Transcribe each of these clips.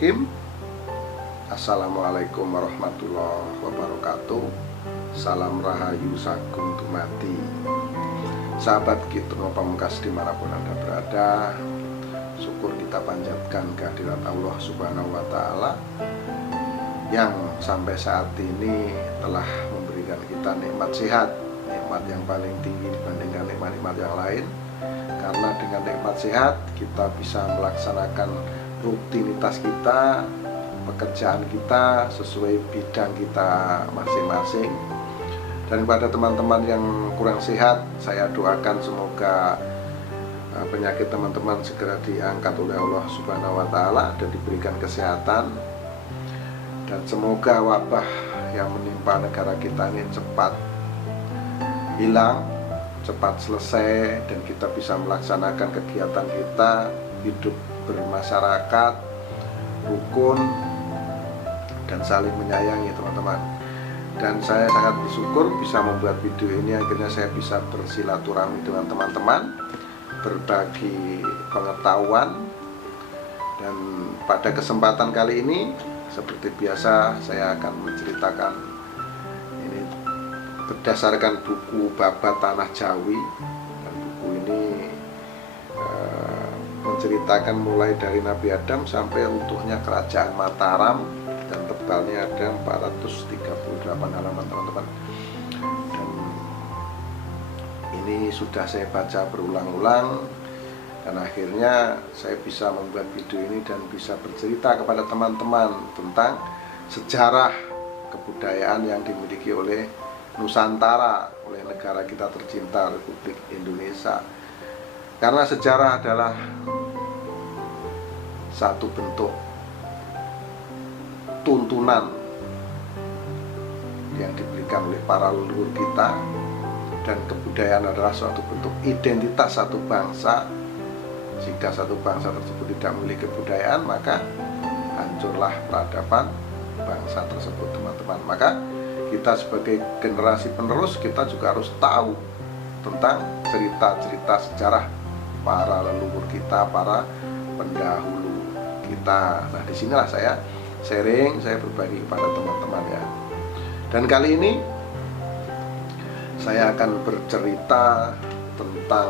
Bismillahirrahmanirrahim. Assalamualaikum warahmatullahi wabarakatuh. Salam rahayu sagung dumadi. Sahabat Kitro Pamungkas dimanapun Anda berada, syukur kita panjatkan kehadirat Allah Subhanahu wa Ta'ala yang sampai saat ini telah memberikan kita nikmat sehat, nikmat yang paling tinggi dibandingkan nikmat-nikmat yang lain. Karena dengan nikmat sehat kita bisa melaksanakan rutinitas kita, pekerjaan kita sesuai bidang kita masing-masing. Dan kepada teman-teman yang kurang sehat, saya doakan semoga penyakit teman-teman segera diangkat oleh Allah Subhanahu wa Ta'ala dan diberikan kesehatan. Dan semoga wabah yang menimpa negara kita ini cepat hilang, cepat selesai, dan kita bisa melaksanakan kegiatan kita, hidup bermasyarakat, rukun, dan saling menyayangi teman-teman. Dan saya sangat bersyukur bisa membuat video ini, akhirnya saya bisa bersilaturahmi dengan teman-teman, berbagi pengetahuan. Dan pada kesempatan kali ini, seperti biasa, saya akan menceritakan ini berdasarkan buku Babat Tanah Jawi. Dan buku ini menceritakan mulai dari Nabi Adam sampai runtuhnya kerajaan Mataram, dan tebalnya ada 438 halaman teman-teman. Dan ini sudah saya baca berulang-ulang, dan akhirnya saya bisa membuat video ini dan bisa bercerita kepada teman-teman tentang sejarah kebudayaan yang dimiliki oleh Nusantara, oleh negara kita tercinta Republik Indonesia. Karena sejarah adalah satu bentuk tuntunan yang diberikan oleh para leluhur kita, dan kebudayaan adalah suatu bentuk identitas satu bangsa. Jika satu bangsa tersebut tidak memiliki kebudayaan, maka hancurlah peradaban bangsa tersebut teman-teman. Maka kita sebagai generasi penerus, kita juga harus tahu tentang cerita-cerita sejarah para leluhur kita, para pendahulu kita. Nah, disinilah saya sharing, saya berbagi kepada teman-teman ya. Dan kali ini saya akan bercerita tentang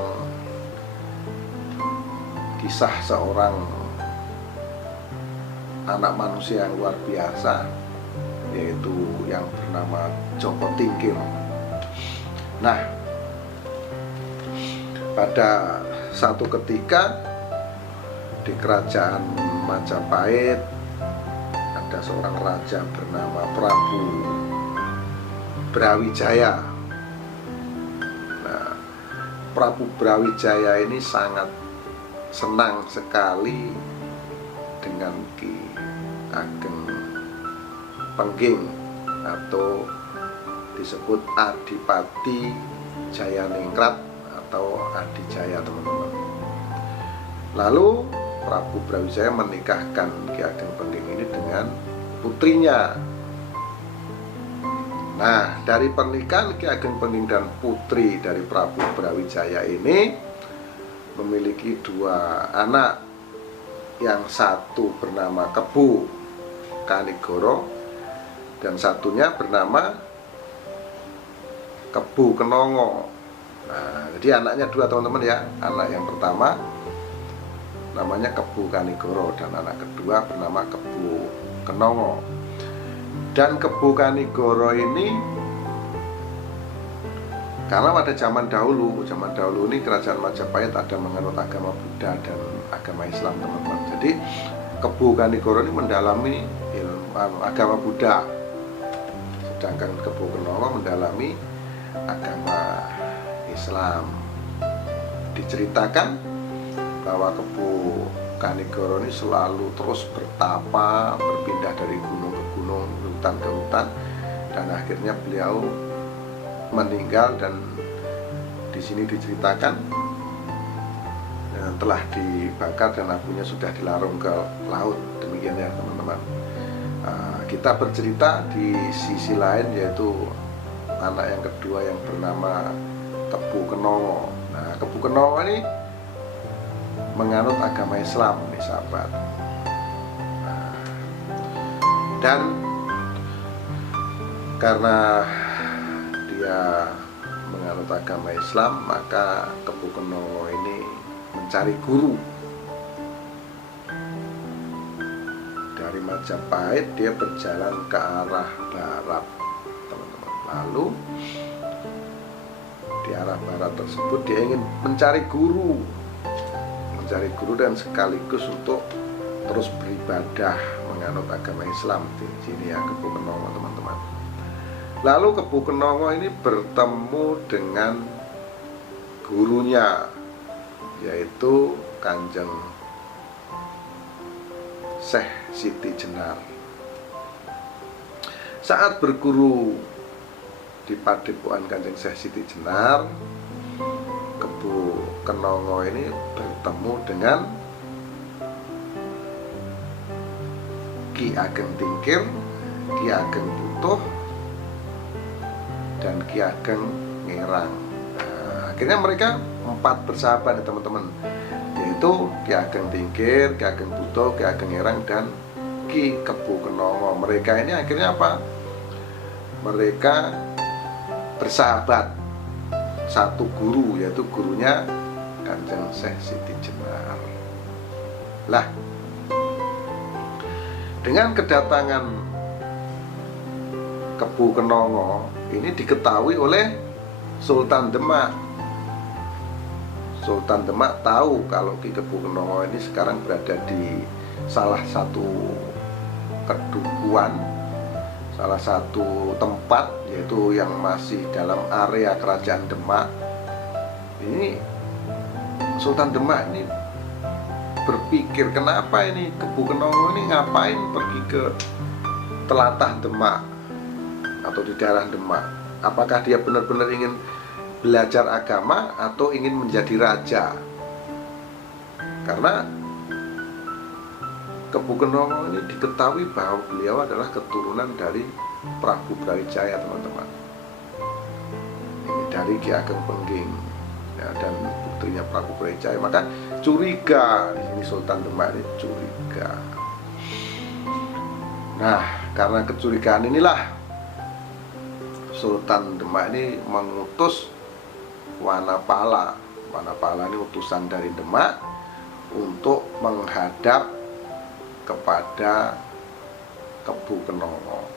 kisah seorang anak manusia yang luar biasa, yaitu yang bernama Joko Tingkir. Nah, pada satu ketika di kerajaan Majapahit ada seorang raja bernama Prabu Brawijaya. Nah, Prabu Brawijaya ini sangat senang sekali dengan Ki Ageng Pengging atau disebut Adipati Jayaningrat atau Adijaya teman-teman. Lalu Prabu Brawijaya menikahkan Ki Ageng Pengging ini dengan putrinya. Nah, dari pernikahan Ki Ageng Pengging dan putri dari Prabu Brawijaya ini memiliki dua anak. Yang satu bernama Kebu Kanigoro dan satunya bernama Kebu Kenongo. Nah, jadi anaknya dua teman-teman ya. Anak yang pertama namanya Kebu Kanigoro dan anak kedua bernama Kebu Kenongo. Dan Kebu Kanigoro ini, karena pada zaman dahulu ini kerajaan Majapahit ada menganut agama Buddha dan agama Islam teman-teman. Jadi Kebu Kanigoro ini mendalami agama Buddha, sedangkan Kebu Kenongo mendalami agama Islam. Diceritakan bahwa Kebu Kanigoro ini selalu terus bertapa, berpindah dari gunung ke gunung, hutan ke hutan, dan akhirnya beliau meninggal. Dan di sini diceritakan telah dibakar dan abunya sudah dilarung ke laut. Demikian ya teman-teman. Kita bercerita di sisi lain, yaitu anak yang kedua yang bernama Kebu Kenongo. Nah, Kebu Kenongo ini menganut agama Islam nih sahabat. Nah, Dan karena dia menganut agama Islam, maka Kebu Kenongo ini mencari guru. Dari Majapahit dia berjalan ke arah barat, teman-teman. Lalu di arah barat tersebut dia ingin mencari guru dan sekaligus untuk terus beribadah menganut agama Islam. Di sini ya Kebu Kenongo, teman-teman. Lalu Kebu Kenongo ini bertemu dengan gurunya, yaitu Kanjeng Syekh Siti Jenar. Saat berguru di padepokan Kanjeng Syekh Siti Jenar, Kebu Kenongo ini bertemu dengan Ki Ageng Tingkir, Ki Ageng Butuh, dan Ki Ageng Ngerang. Nah, akhirnya mereka 4 bersahabat ya teman-teman, yaitu Ki Ageng Tingkir, Ki Ageng Butuh, Ki Ageng Ngerang, dan Ki Kebu Kenongo. Mereka ini akhirnya apa? Mereka bersahabat, satu guru, yaitu gurunya Kanjeng Syekh Siti Jenar. Lah, dengan kedatangan Kebu Kenongo ini diketahui oleh Sultan Demak. Sultan Demak tahu kalau Ki Kebu Kenongo ini sekarang berada di salah satu kedukuhan, salah satu tempat, yaitu yang masih dalam area kerajaan Demak. Ini Sultan Demak ini berpikir, kenapa ini Kebu Kenongo ini ngapain pergi ke telatah Demak atau di daerah Demak? Apakah dia benar-benar ingin belajar agama atau ingin menjadi raja? Karena Kebu Kenongo ini diketahui bahwa beliau adalah keturunan dari Prabu Brawijaya, teman-teman. Ini dari Ki Ageng Pengging ya, dan putrinya Prabu Brawijaya. Maka curiga di sini Sultan Demak ini curiga. Nah, karena kecurigaan inilah Sultan Demak ini mengutus Wanapala. Wanapala ini utusan dari Demak untuk menghadap kepada Kebu Kenongo.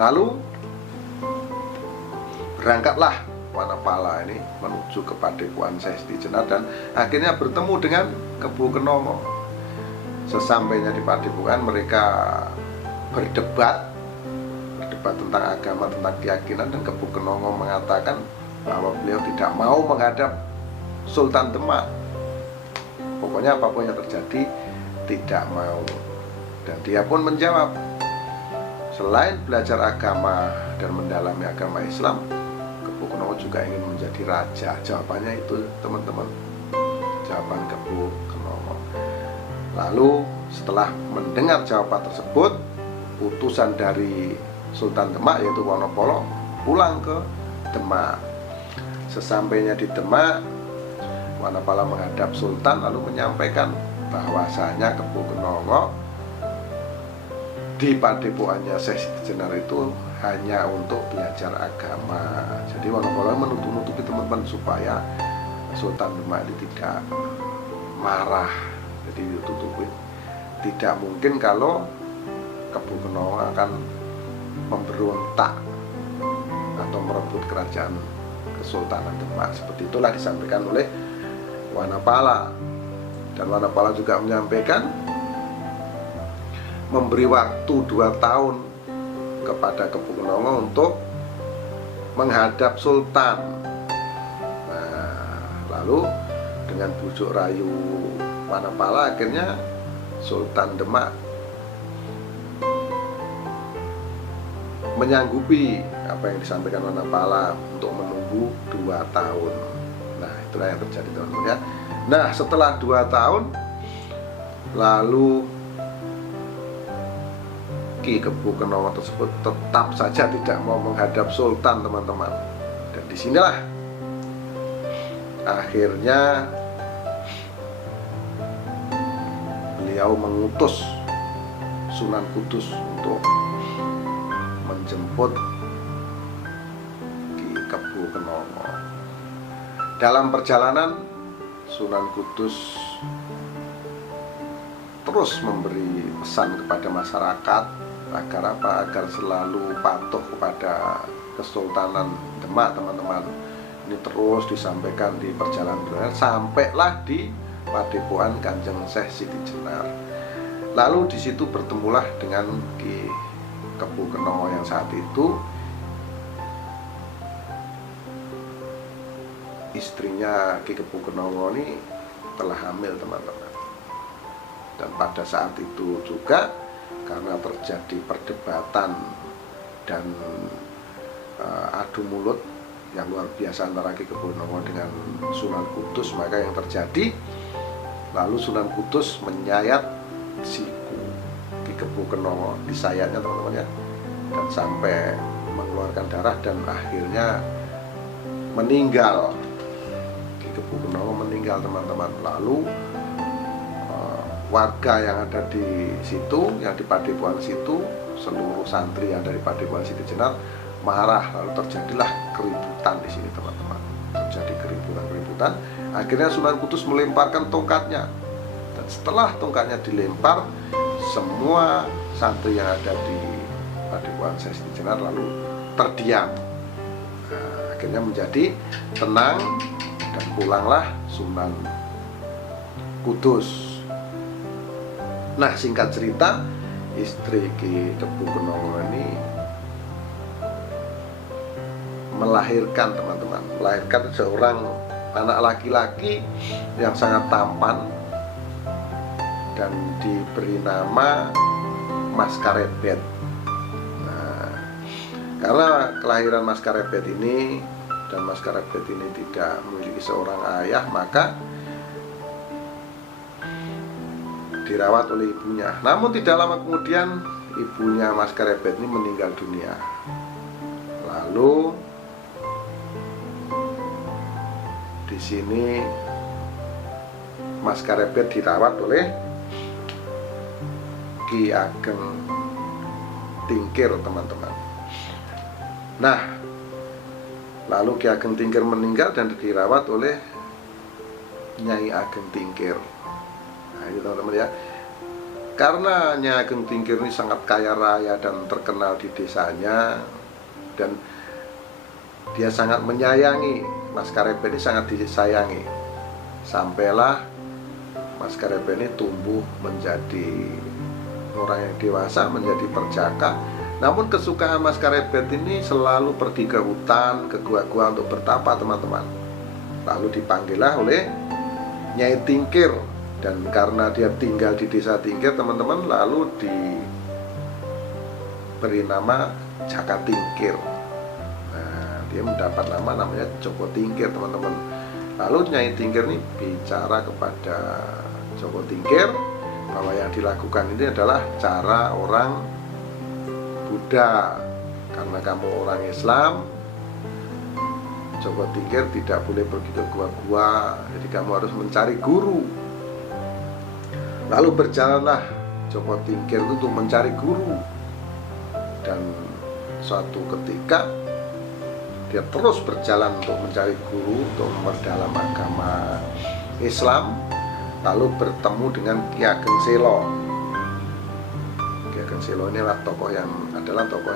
Lalu berangkatlah Wanapala ini menuju ke padepokan Syekh Siti Jenar dan akhirnya bertemu dengan Kebu Kenongo. Sesampainya di padepokan mereka berdebat tentang agama, tentang keyakinan, dan Kebu Kenongo mengatakan bahwa beliau tidak mau menghadap Sultan Demak. Pokoknya apapun yang terjadi tidak mau. Dan dia pun menjawab, selain belajar agama dan mendalami agama Islam, Kebu Kenongo juga ingin menjadi raja. Jawabannya itu, teman-teman, jawaban Kebu Kenongo. Lalu setelah mendengar jawaban tersebut, utusan dari Sultan Demak yaitu Wanapala pulang ke Demak. Sesampainya di Demak, Wanapala menghadap Sultan lalu menyampaikan bahwasanya Kebu Kenongo di padepokannya Syekh Siti Jenar itu hanya untuk belajar agama. Jadi Wanapala menutup-nutupi teman-teman supaya Sultan Demak ini tidak marah. Jadi ditutupi. Tidak mungkin kalau Kebu Kenongo akan memberontak atau merebut kerajaan Kesultanan Demak. Seperti itulah disampaikan oleh Wanapala. Dan Wanapala juga menyampaikan memberi waktu 2 tahun kepada Kebu Kenongo untuk menghadap Sultan. Nah, lalu dengan bujuk rayu Wanapala akhirnya Sultan Demak menyanggupi apa yang disampaikan Wanapala untuk menunggu 2 tahun. Nah, itulah yang terjadi, teman-teman ya. Nah, setelah 2 tahun lalu Ki Kebu Kenongo tersebut tetap saja tidak mau menghadap Sultan, teman-teman. Dan disinilah akhirnya beliau mengutus Sunan Kudus untuk menjemput Ki Kebo Kenomo. Dalam perjalanan, Sunan Kudus terus memberi pesan kepada masyarakat agar apa? Agar selalu patuh kepada Kesultanan Demak, teman-teman. Ini terus disampaikan di perjalanan sampailah di Padepokan Kanjeng Syekh Siti Jenar. Lalu di situ bertemulah dengan Ki Kebo Kenomo yang saat itu istrinya Ki Kebo Kenomo ini telah hamil, teman-teman. Dan pada saat itu juga karena terjadi perdebatan dan adu mulut yang luar biasa antara Ki Kebo Kenomo dengan Sunan Kudus, maka yang terjadi lalu Sunan Kudus menyayat siku Ki Kebo Kenomo, disayatnya, teman-teman ya, dan sampai mengeluarkan darah dan akhirnya meninggal. Ki Kebo Kenomo meninggal, teman-teman. Lalu warga yang ada di situ, yang di Padepokan situ, seluruh santri yang dari Padepokan Siti Jenar marah, lalu terjadilah keributan di sini, teman-teman. Terjadi keributan. Akhirnya Sunan Kudus melemparkan tongkatnya, dan setelah tongkatnya dilempar, semua santri yang ada di Padepokan Siti Jenar lalu terdiam. Nah, akhirnya menjadi tenang dan pulanglah Sunan Kudus. Nah, singkat cerita, istri Ki Kebo Kenomo ini melahirkan, teman-teman, melahirkan seorang anak laki-laki yang sangat tampan dan diberi nama Mas Karebet. Nah, karena kelahiran Mas Karebet ini dan Mas Karebet ini tidak memiliki seorang ayah, maka dirawat oleh ibunya. Namun tidak lama kemudian ibunya Mas Karebet ini meninggal dunia. Lalu di sini Mas Karebet dirawat oleh Ki Ageng Tingkir, teman-teman. Nah, lalu Ki Ageng Tingkir meninggal dan dirawat oleh Nyai Ageng Tingkir. Nah, ini, teman-teman ya. Karena Nyai Ageng Tingkir ini sangat kaya raya dan terkenal di desanya, dan dia sangat menyayangi Mas Karebet ini, sangat disayangi. Sampailah Mas Karebet ini tumbuh menjadi orang yang dewasa, menjadi perjaka. Namun kesukaan Mas Karebet ini selalu pergi ke hutan, ke gua-gua untuk bertapa, teman-teman. Lalu dipanggillah oleh Nyai Tingkir. Dan karena dia tinggal di desa Tingkir, teman-teman, lalu diberi nama Jaka Tingkir. Nah, dia mendapat nama namanya Joko Tingkir, teman-teman. Lalu Nyai Tingkir ini bicara kepada Joko Tingkir bahwa yang dilakukan ini adalah cara orang Buddha. Karena kamu orang Islam, Joko Tingkir tidak boleh pergi ke gua-gua, jadi kamu harus mencari guru. Lalu berjalanlah Joko Tingkir itu untuk mencari guru. Dan suatu ketika dia terus berjalan untuk mencari guru, untuk memperdalam agama Islam. Lalu bertemu dengan Ki Ageng Selo. Ki Ageng Selo ini adalah tokoh yang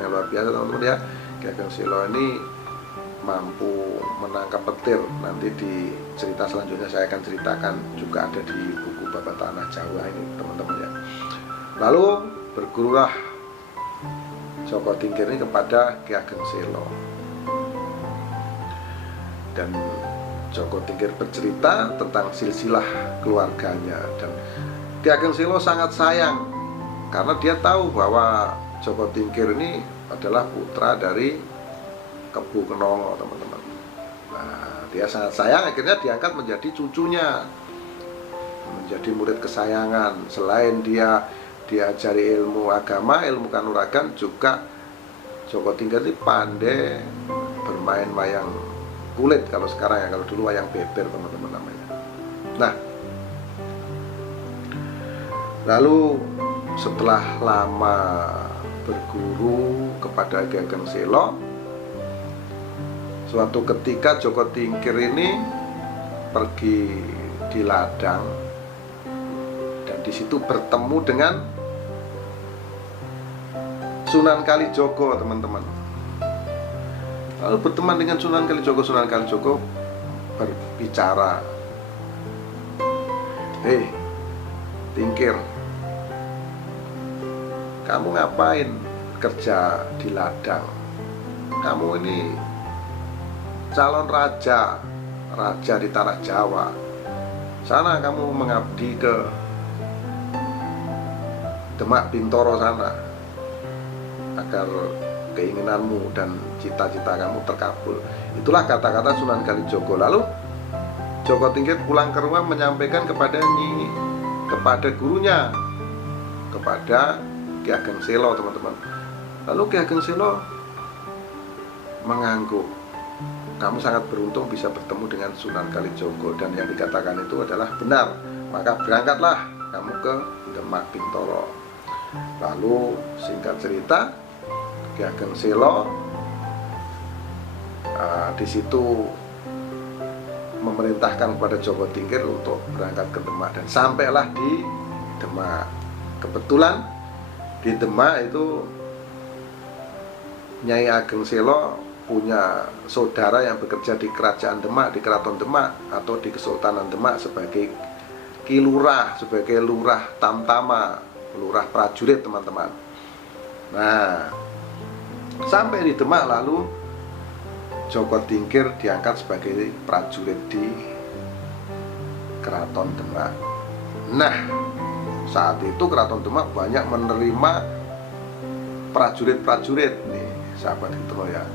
luar biasa, teman-teman ya. Ki Ageng Selo ini mampu menangkap petir. Nanti di cerita selanjutnya saya akan ceritakan, juga ada di buku Babat Tanah Jawa ini, teman-teman ya. Lalu bergurulah Joko Tingkir ini kepada Ki Ageng Selo. Dan Joko Tingkir bercerita tentang silsilah keluarganya. Dan Ki Ageng Selo sangat sayang karena dia tahu bahwa Joko Tingkir ini adalah putra dari Kebo Kenomo, teman-teman. Nah, dia sangat sayang, akhirnya diangkat menjadi cucunya, menjadi murid kesayangan. Selain dia diajari ilmu agama, ilmu kanuragan, juga Joko Tingkir ini pandai bermain wayang kulit. Kalau sekarang ya, kalau dulu wayang beber, teman-teman namanya. Nah, lalu setelah lama berguru kepada Ki Ageng Selo, suatu ketika Joko Tingkir ini pergi di ladang dan di situ bertemu dengan Sunan Kalijogo, teman-teman. Lalu berteman dengan Sunan Kalijogo. Sunan Kalijogo berbicara, "Hei, Tingkir, kamu ngapain kerja di ladang? Kamu ini calon raja di tanah Jawa. Sana kamu mengabdi ke Demak Bintoro sana, agar keinginanmu dan cita-cita kamu terkabul." Itulah kata-kata Sunan Kalijogo. Lalu Joko Tingkir pulang ke rumah menyampaikan kepada gurunya, kepada Ki Ageng Selo, teman-teman. Lalu Ki Ageng Selo mengangguk, "Kamu sangat beruntung bisa bertemu dengan Sunan Kalijogo, dan yang dikatakan itu adalah benar. Maka berangkatlah kamu ke Demak Bintoro." Lalu singkat cerita, Ki Ageng Selo di situ memerintahkan kepada Joko Tingkir untuk berangkat ke Demak, dan sampailah di Demak. Kebetulan di Demak itu Nyai Ageng Selo punya saudara yang bekerja di Kerajaan Demak, di Keraton Demak atau di Kesultanan Demak sebagai kilurah, sebagai lurah tamtama, lurah prajurit, teman-teman. Nah, sampai di Demak, lalu Joko Tingkir diangkat sebagai prajurit di Keraton Demak. Nah, saat itu Keraton Demak banyak menerima prajurit-prajurit nih, sahabat gitu ya.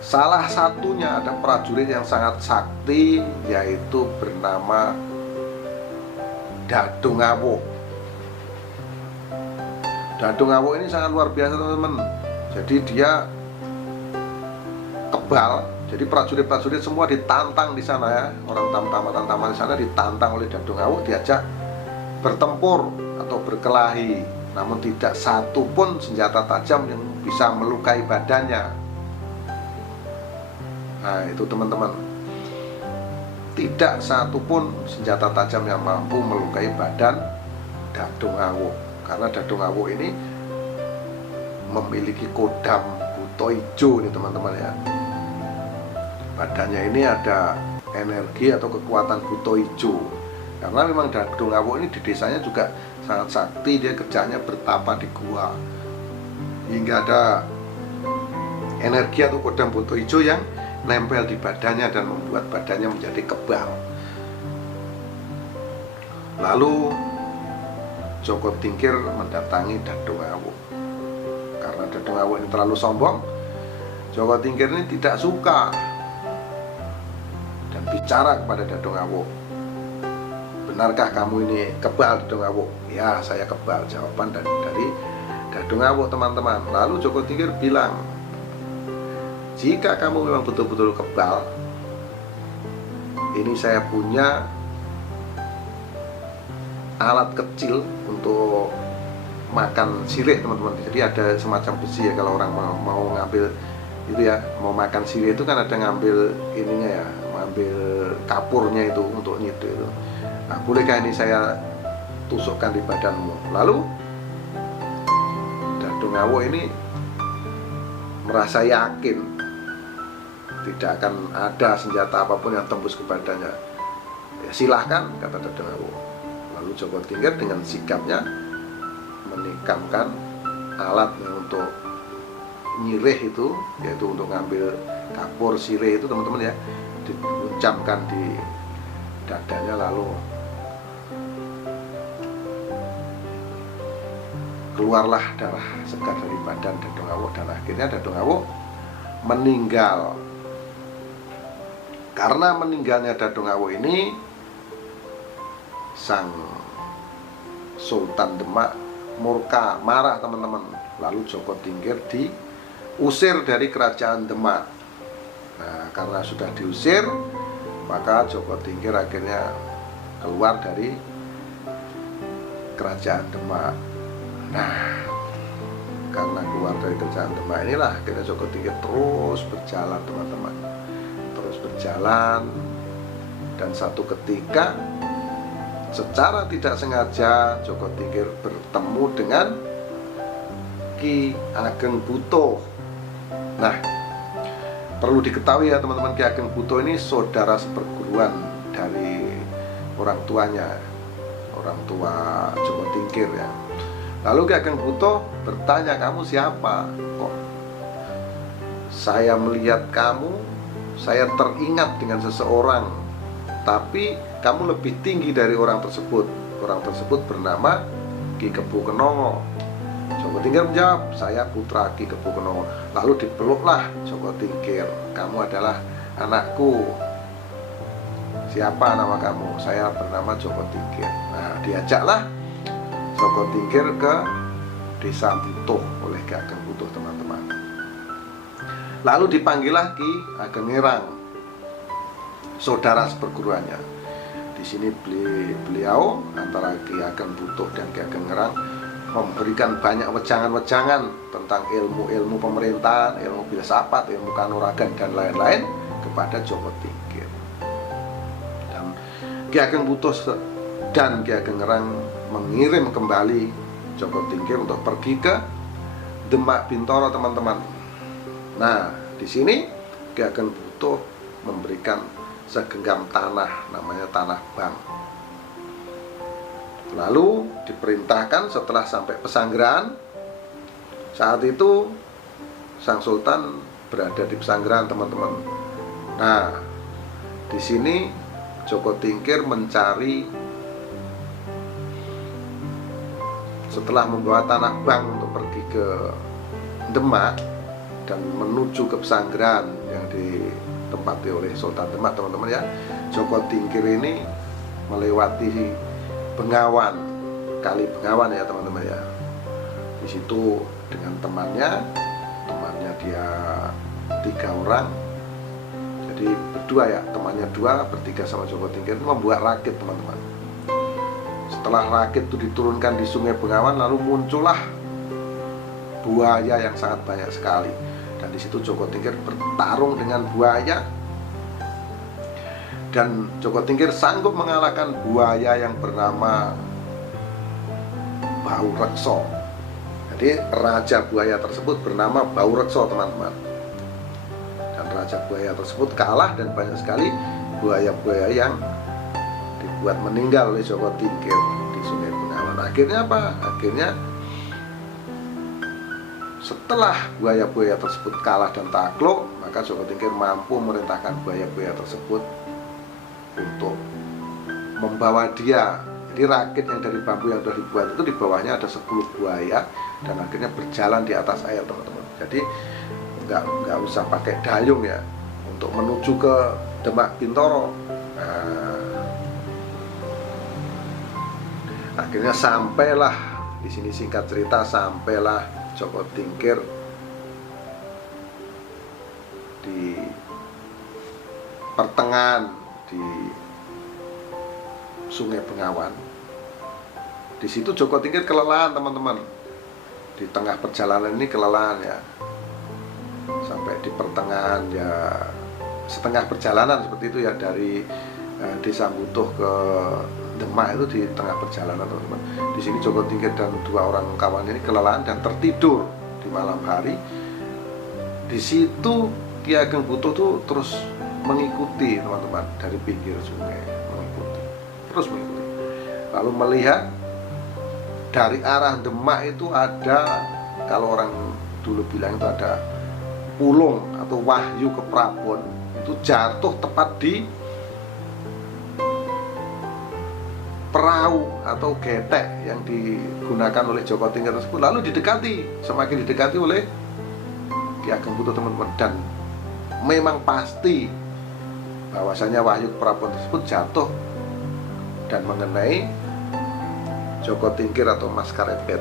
Salah satunya ada prajurit yang sangat sakti, yaitu bernama Dadung Awo. Dadung Awo ini sangat luar biasa, teman-teman. Jadi dia kebal. Jadi prajurit-prajurit semua ditantang di sana ya. Orang tamtama di sana ditantang oleh Dadung Awo, diajak bertempur atau berkelahi. Namun tidak satu pun senjata tajam yang bisa melukai badannya. Nah, itu teman-teman. Tidak satu pun senjata tajam yang mampu melukai badan Dadung Awo. Karena Dadung Awo ini memiliki kodam buto ijo nih, teman-teman ya. Badannya ini ada energi atau kekuatan buto ijo. Karena memang Dadung Awo ini di desanya juga sangat sakti. Dia kerjanya bertapa di gua, hingga ada energi atau kodam buto ijo yang nempel di badannya dan membuat badannya menjadi kebal. Lalu Joko Tingkir mendatangi Dadung Awo. Karena Dadung Awo ini terlalu sombong, Joko Tingkir ini tidak suka dan bicara kepada Dadung Awo. "Benarkah kamu ini kebal, Dadung Awo?" "Ya, saya kebal," jawaban dari Dadung Awo, teman-teman. Lalu Joko Tingkir bilang, "Jika kamu memang betul-betul kebal, ini saya punya alat kecil untuk makan sirih, teman-teman. Jadi ada semacam besi ya, kalau orang mau ngambil itu ya, mau makan sirih itu kan ada ngambil ininya ya, ngambil kapurnya itu untuk nyidu itu. Nah, bolehkah ini saya tusukkan di badanmu?" Lalu Dadung Awo ini merasa yakin tidak akan ada senjata apapun yang tembus ke badannya. "Ya, silahkan," kata Dadung Awo. Lalu Joko Tingkir dengan sigapnya menikamkan alat untuk nyirih itu, yaitu untuk ngambil kapur sirih itu, teman-teman ya, diuncapkan di dadanya. Lalu keluarlah darah segar dari badan Dadung Awo, dan akhirnya Dadung Awo meninggal. Karena meninggalnya Dadung Awo ini, sang Sultan Demak murka, marah, teman-teman. Lalu Joko Tingkir diusir dari Kerajaan Demak. Nah, karena sudah diusir, maka Joko Tingkir akhirnya keluar dari Kerajaan Demak. Nah, karena keluar dari kerajaan Demak inilah akhirnya Joko Tingkir terus berjalan teman-teman, terus berjalan. Dan satu ketika secara tidak sengaja Joko Tingkir bertemu dengan Ki Ageng Buto. Nah, perlu diketahui ya teman-teman, Ki Ageng Buto ini saudara seperguruan dari orang tuanya, orang tua Joko Tingkir ya. Lalu Ki Ageng Buto bertanya, kamu siapa? Kok saya melihat kamu, saya teringat dengan seseorang, tapi kamu lebih tinggi dari orang tersebut. Orang tersebut bernama Ki Kebo Kenongo. Joko Tingkir menjawab, saya putra Ki Kebo Kenongo. Lalu dipeluklah Joko Tingkir, kamu adalah anakku. Siapa nama kamu? Saya bernama Joko Tingkir. Nah, diajaklah Joko Tingkir ke Desa Butuh oleh Ki Ageng Butuh teman-teman. Lalu dipanggillah Ki Ageng Ngerang, saudara seperguruannya. Di sini beliau antara Ki Ageng Butuh dan Ki Ageng Ngerang memberikan banyak wejangan-wejangan tentang ilmu-ilmu pemerintahan, ilmu filsafat, ilmu kanuragan dan lain-lain kepada Joko Tingkir. Dan Ki Ageng Butuh dan Ki Ageng Ngerang mengirim kembali Joko Tingkir untuk pergi ke Demak Bintoro teman-teman. Nah, di sini Ki Ageng Butuh memberikan segenggam tanah, namanya tanah Bang. Lalu diperintahkan setelah sampai Pesanggerahan. Saat itu Sang Sultan berada di Pesanggerahan teman-teman. Nah, di sini Joko Tingkir mencari, setelah membawa tanah Bang untuk pergi ke Demak dan menuju ke Pesanggerahan yang ditempati oleh Sultan Demak teman-teman ya, Joko Tingkir ini melewati Bengawan, Kali Bengawan ya teman-teman ya. Di situ dengan temannya dia 3 orang. Jadi berdua ya, temannya 2, bertiga sama Joko Tingkir membuat rakit teman-teman. Setelah rakit itu diturunkan di Sungai Bengawan, lalu muncullah buaya yang sangat banyak sekali. Dan di situ Joko Tingkir bertarung dengan buaya. Dan Joko Tingkir sanggup mengalahkan buaya yang bernama Bau Rekso. Jadi raja buaya tersebut bernama Bau Rekso teman-teman. Dan raja buaya tersebut kalah dan banyak sekali buaya-buaya yang dibuat meninggal oleh Joko Tingkir di Sungai Bengawan. Akhirnya apa? Akhirnya setelah buaya-buaya tersebut kalah dan takluk, maka Joko Tingkir mampu merintahkan buaya-buaya tersebut untuk membawa dia. Jadi rakit yang dari bambu yang sudah dibuat itu di bawahnya ada 10 buaya dan akhirnya berjalan di atas air teman-teman. Jadi nggak usah pakai dayung ya untuk menuju ke Demak Bintoro. Nah, akhirnya sampailah di sini, singkat cerita, sampailah Joko Tingkir di pertengahan di Sungai Bengawan. Di situ Joko Tingkir kelelahan teman-teman. Di tengah perjalanan ini kelelahan ya. Sampai di pertengahan ya, setengah perjalanan seperti itu ya, dari Desa Butuh ke Demak itu di tengah perjalanan teman-teman. Di sini Joko Tingkir dan 2 orang kawan ini kelelahan dan tertidur di malam hari. Di situ Ki Ageng Butuh tuh terus mengikuti teman-teman dari pinggir sungai, terus mengikuti. Lalu melihat dari arah Demak itu ada, kalau orang dulu bilang itu ada pulung atau wahyu keprabon, itu jatuh tepat di perahu atau getek yang digunakan oleh Joko Tingkir tersebut. Lalu didekati, semakin didekati oleh Ki Ageng Butuh teman-teman, dan memang pasti bahwasanya wahyu keprabon tersebut jatuh dan mengenai Joko Tingkir atau Mas Karepet.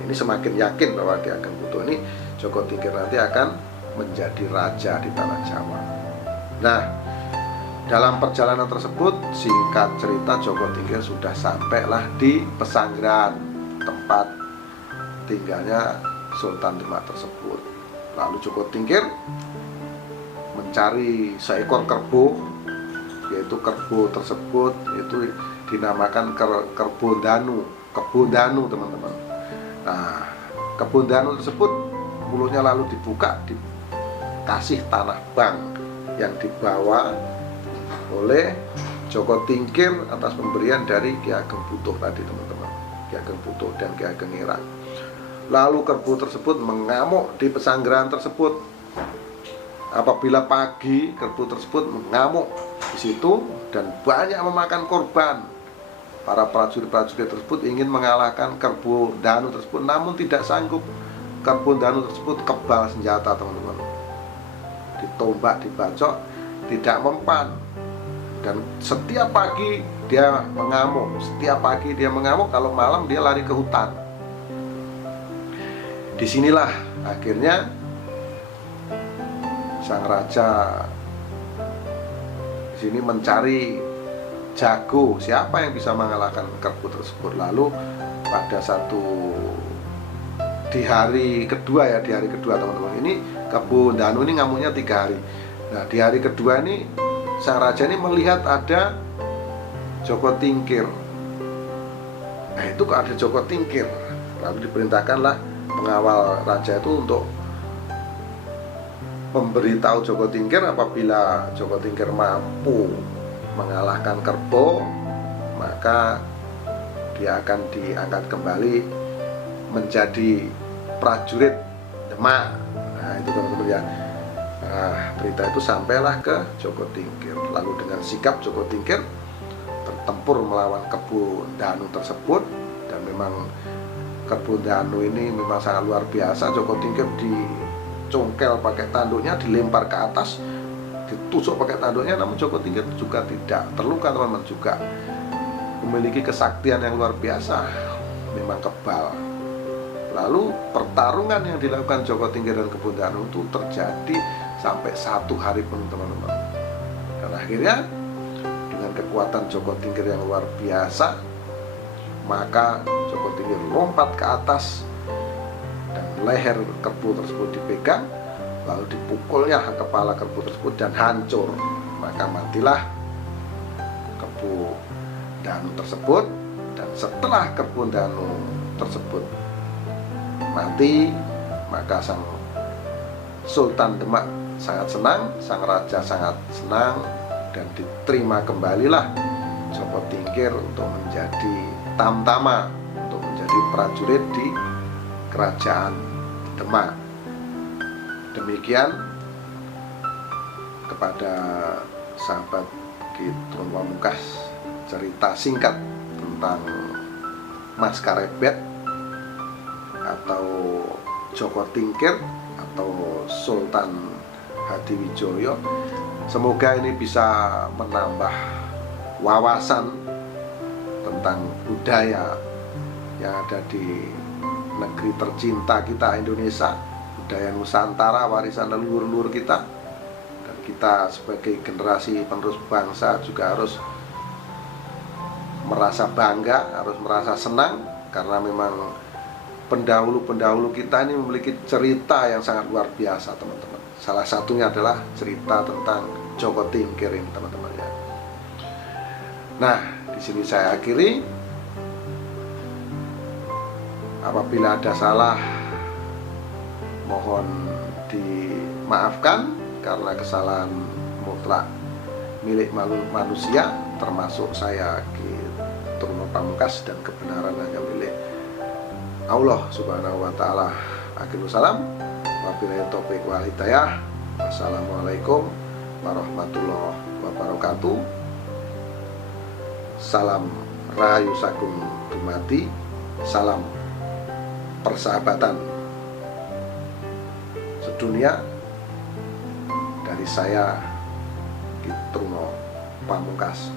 Ini semakin yakin bahwa Ki Ageng Butuh ini, Joko Tingkir nanti akan menjadi raja di tanah Jawa. Nah, dalam perjalanan tersebut, singkat cerita, Joko Tingkir sudah sampailah di Pesanggerahan, tempat tinggalnya Sultan Demak tersebut. Lalu Joko Tingkir mencari seekor kerbau, yaitu kerbau tersebut itu dinamakan kerbau Danu, kebun Danu teman-teman. Nah, kebun Danu tersebut mulutnya lalu dibuka, dikasih tanah bang yang dibawa oleh Joko Tingkir atas pemberian dari Ki Ageng Butuh tadi teman-teman, Ki Ageng Butuh dan Ki Ageng Irang. Lalu kerbau tersebut mengamuk di pesanggerahan tersebut. Apabila pagi, kerbau tersebut mengamuk di situ dan banyak memakan korban. Para prajurit-prajurit tersebut ingin mengalahkan kerbau Danu tersebut, namun tidak sanggup. Kerbau Danu tersebut kebal senjata teman-teman, ditombak, dibacok, tidak mempan. Dan setiap pagi dia mengamuk, kalau malam dia lari ke hutan. Disinilah akhirnya sang raja di sini mencari jago, siapa yang bisa mengalahkan kerbau tersebut. Lalu pada di hari kedua teman-teman, ini kerbau Danu ini ngamuknya 3 hari. Nah, di hari kedua ini sang raja ini melihat ada Joko Tingkir. Nah, itu kok ada Joko Tingkir. Lalu diperintahkanlah pengawal raja itu untuk memberitahu Joko Tingkir apabila Joko Tingkir mampu mengalahkan kerbau, maka dia akan diangkat kembali menjadi prajurit Demak. Nah, itu teman-teman ya. Nah, berita itu sampailah ke Joko Tingkir. Lalu dengan sigap Joko Tingkir bertempur melawan kerbau Danu tersebut. Dan memang kerbau Danu ini memang sangat luar biasa. Joko Tingkir dicongkel pakai tanduknya, dilempar ke atas, ditusuk pakai tanduknya, namun Joko Tingkir juga tidak terluka teman-teman, juga memiliki kesaktian yang luar biasa, memang kebal. Lalu pertarungan yang dilakukan Joko Tingkir dan kerbau Danu itu terjadi sampai 1 hari penuh teman-teman. Dan akhirnya dengan kekuatan Joko Tingkir yang luar biasa, maka Joko Tingkir lompat ke atas dan leher kerbau tersebut dipegang, lalu dipukulnya kepala kerbau tersebut dan hancur. Maka matilah kerbau Danu tersebut. Dan setelah kerbau Danu tersebut mati, maka sang Sultan Demak sangat senang, sang raja sangat senang, dan diterima kembalilah Joko Tingkir untuk menjadi tamtama, untuk menjadi prajurit di kerajaan Demak. Demikian kepada sahabat Ki Trun Pamungkas cerita singkat tentang Mas Karebet atau Joko Tingkir atau Sultan Hadiwijoyo. Semoga ini bisa menambah wawasan tentang budaya yang ada di negeri tercinta kita Indonesia, budaya Nusantara, warisan leluhur-leluhur kita. Dan kita sebagai generasi penerus bangsa juga harus merasa bangga, harus merasa senang, karena memang pendahulu-pendahulu kita ini memiliki cerita yang sangat luar biasa teman-teman. Salah satunya adalah cerita tentang Joko Tingkir ini teman-teman ya. Nah, di sini saya akhiri. Apabila ada salah, mohon dimaafkan, karena kesalahan mutlak milik manusia, termasuk saya Ki Trun Pamungkas, dan kebenaran hanya milik Allah Subhanahu wa taala. Akhirul salam. Wabillahi taufiq wal hidayah. Wassalamualaikum warahmatullahi wabarakatuh. Salam Rahayu Sagung Dumadi. Salam persahabatan sedunia dari saya Ki Trun Pamungkas.